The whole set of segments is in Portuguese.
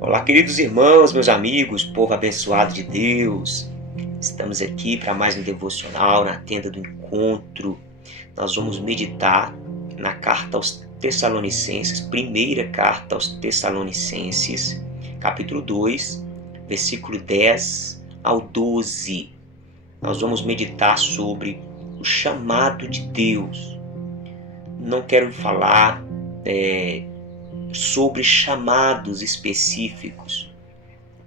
Olá, queridos irmãos, meus amigos, povo abençoado de Deus. Estamos aqui para mais um devocional na tenda do encontro. Nós vamos meditar na carta aos Tessalonicenses, primeira carta aos Tessalonicenses, capítulo 2, versículo 10 ao 12. Nós vamos meditar sobre o chamado de Deus. Não quero falar sobre chamados específicos,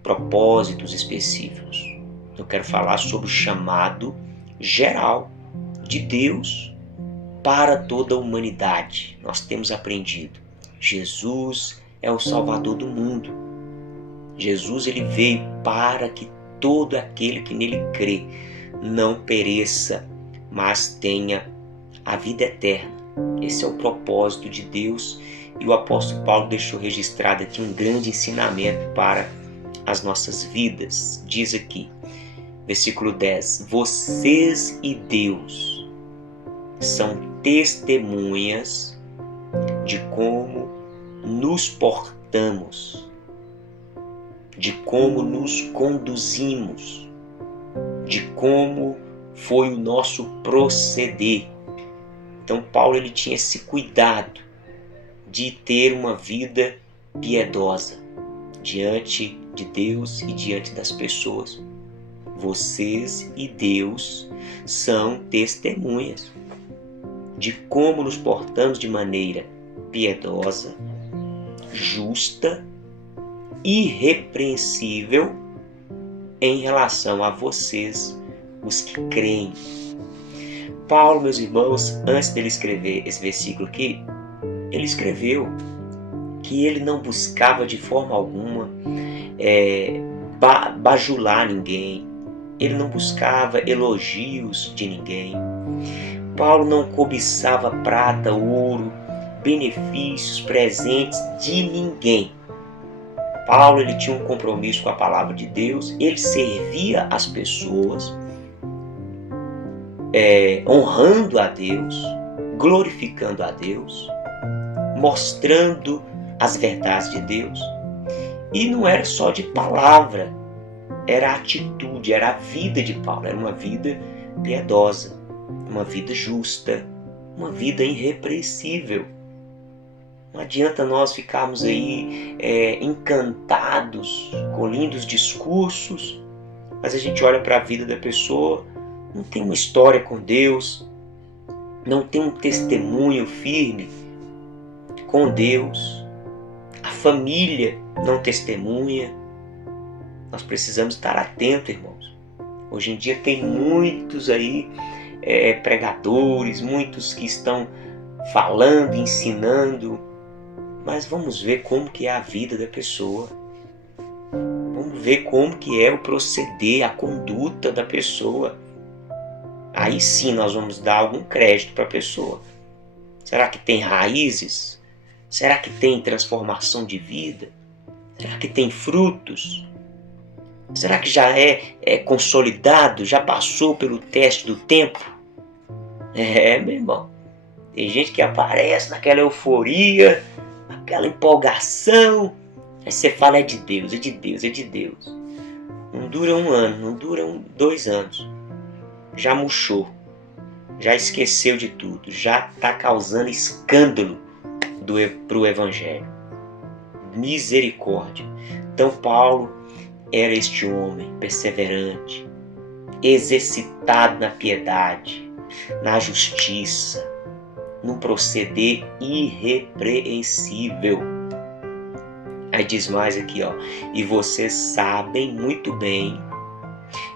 propósitos específicos. Eu quero falar sobre o chamado geral de Deus para toda a humanidade. Nós temos aprendido, Jesus é o Salvador do mundo. Jesus ele veio para que todo aquele que nele crê não pereça, mas tenha a vida eterna. Esse é o propósito de Deus e o apóstolo Paulo deixou registrado aqui um grande ensinamento para as nossas vidas. Diz aqui, versículo 10: vocês e Deus são testemunhas de como nos portamos, de como nos conduzimos, de como foi o nosso proceder. Então Paulo ele tinha esse cuidado de ter uma vida piedosa diante de Deus e diante das pessoas. Vocês e Deus são testemunhas de como nos portamos de maneira piedosa, justa, irrepreensível em relação a vocês, os que creem. Paulo, meus irmãos, antes dele escrever esse versículo aqui, ele escreveu que ele não buscava de forma alguma bajular ninguém, ele não buscava elogios de ninguém. Paulo não cobiçava prata, ouro, benefícios, presentes de ninguém. Paulo ele tinha um compromisso com a palavra de Deus, ele servia as pessoas, honrando a Deus, glorificando a Deus, mostrando as verdades de Deus. E não era só de palavra, era a atitude, era a vida de Paulo, era uma vida piedosa, uma vida justa, uma vida irrepreensível. Não adianta nós ficarmos aí encantados com lindos discursos, mas a gente olha para a vida da pessoa, não tem uma história com Deus, não tem um testemunho firme com Deus, a família não testemunha. Nós precisamos estar atentos, irmãos. Hoje em dia tem muitos aí pregadores, muitos que estão falando, ensinando, mas vamos ver como que é a vida da pessoa. Vamos ver como que é o proceder, a conduta da pessoa. Aí sim nós vamos dar algum crédito para a pessoa. Será que tem raízes? Será que tem transformação de vida? Será que tem frutos? Será que já é consolidado? Já passou pelo teste do tempo? Meu irmão. Tem gente que aparece naquela euforia, naquela empolgação. Aí você fala, é de Deus, é de Deus, é de Deus. Não dura um ano, não dura 2 anos. Já murchou, já esqueceu de tudo, já está causando escândalo para o Evangelho. Misericórdia. Então Paulo era este homem perseverante, exercitado na piedade, na justiça, num proceder irrepreensível. Aí diz mais aqui, e vocês sabem muito bem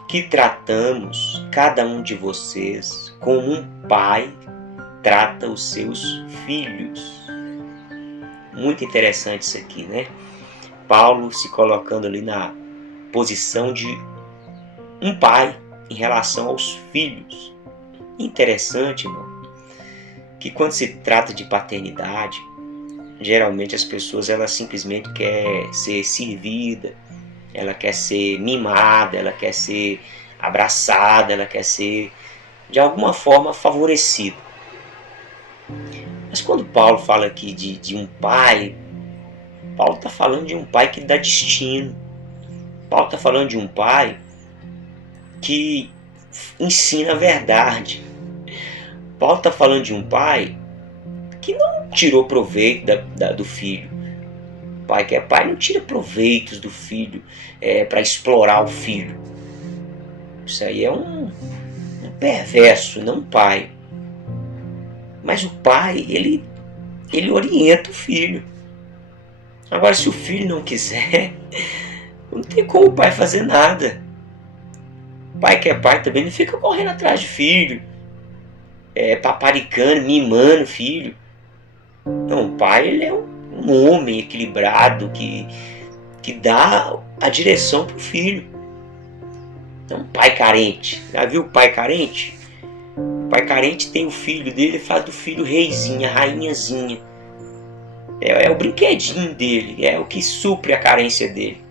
que tratamos cada um de vocês como um pai trata os seus filhos. Muito interessante isso aqui, né? Paulo se colocando ali na posição de um pai em relação aos filhos. Interessante, irmão, que quando se trata de paternidade, geralmente as pessoas elas simplesmente querem ser servida, ela quer ser mimada, ela quer ser abraçada, ela quer ser de alguma forma favorecida. Mas quando Paulo fala aqui de um pai Paulo está falando de um pai que dá destino. Paulo está falando de um pai que ensina a verdade. Paulo está falando de um pai que não tirou proveito do filho. O pai que é pai não tira proveitos do filho para explorar o filho. Isso aí é um perverso, não um pai. Mas o pai, ele orienta o filho. Agora, se o filho não quiser, não tem como o pai fazer nada. O pai que é pai também não fica correndo atrás de filho, paparicando, mimando o filho. Não, o pai, ele é um homem equilibrado que dá a direção para o filho. Não um pai carente. Já viu o pai carente? O pai carente tem o filho dele, faz do filho reizinha, rainhazinha. É o brinquedinho dele, é o que supre a carência dele.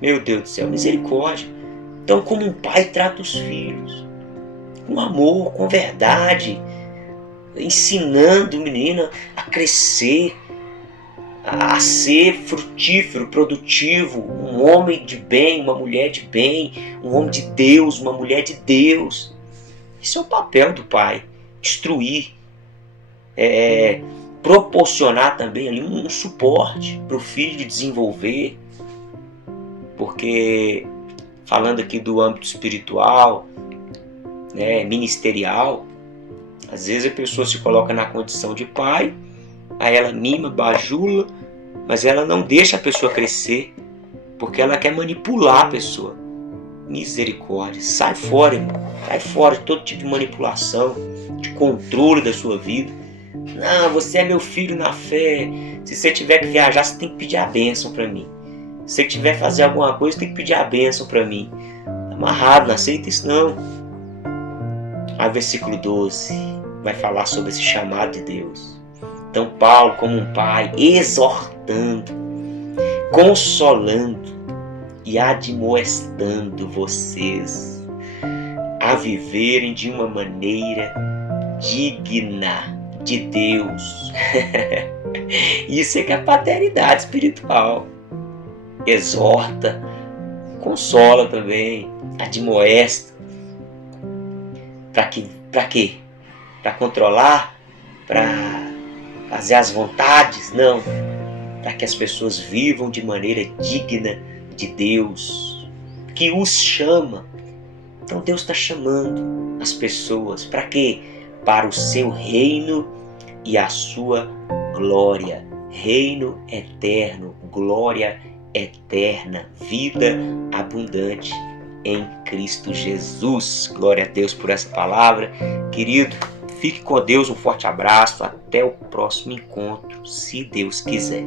Meu Deus do céu, misericórdia. Então, como um pai trata os filhos? Com amor, com verdade, ensinando o menino a crescer, a ser frutífero, produtivo, um homem de bem, uma mulher de bem, um homem de Deus, uma mulher de Deus. Esse é o papel do pai, instruir, proporcionar também ali um suporte para o filho desenvolver, porque falando aqui do âmbito espiritual, ministerial, às vezes a pessoa se coloca na condição de pai, aí ela mima, bajula, mas ela não deixa a pessoa crescer, porque ela quer manipular a pessoa. Misericórdia, sai fora, irmão. Sai fora de todo tipo de manipulação, de controle da sua vida. Não, você é meu filho na fé. Se você tiver que viajar, você tem que pedir a bênção para mim. Se você tiver que fazer alguma coisa, você tem que pedir a bênção para mim. Amarrado, não aceita isso não. Aí versículo 12 vai falar sobre esse chamado de Deus. Então Paulo, como um pai, exortando, consolando e admoestando vocês a viverem de uma maneira digna de Deus. Isso é que é a paternidade espiritual. Exorta, consola também, admoesta. Para quê? Para controlar? Para fazer as vontades? Não. Para que as pessoas vivam de maneira digna de Deus, que os chama. Então Deus está chamando as pessoas. Para quê? Para o seu reino e a sua glória. Reino eterno, glória eterna, vida abundante em Cristo Jesus. Glória a Deus por essa palavra. Querido, fique com Deus, um forte abraço, até o próximo encontro, se Deus quiser.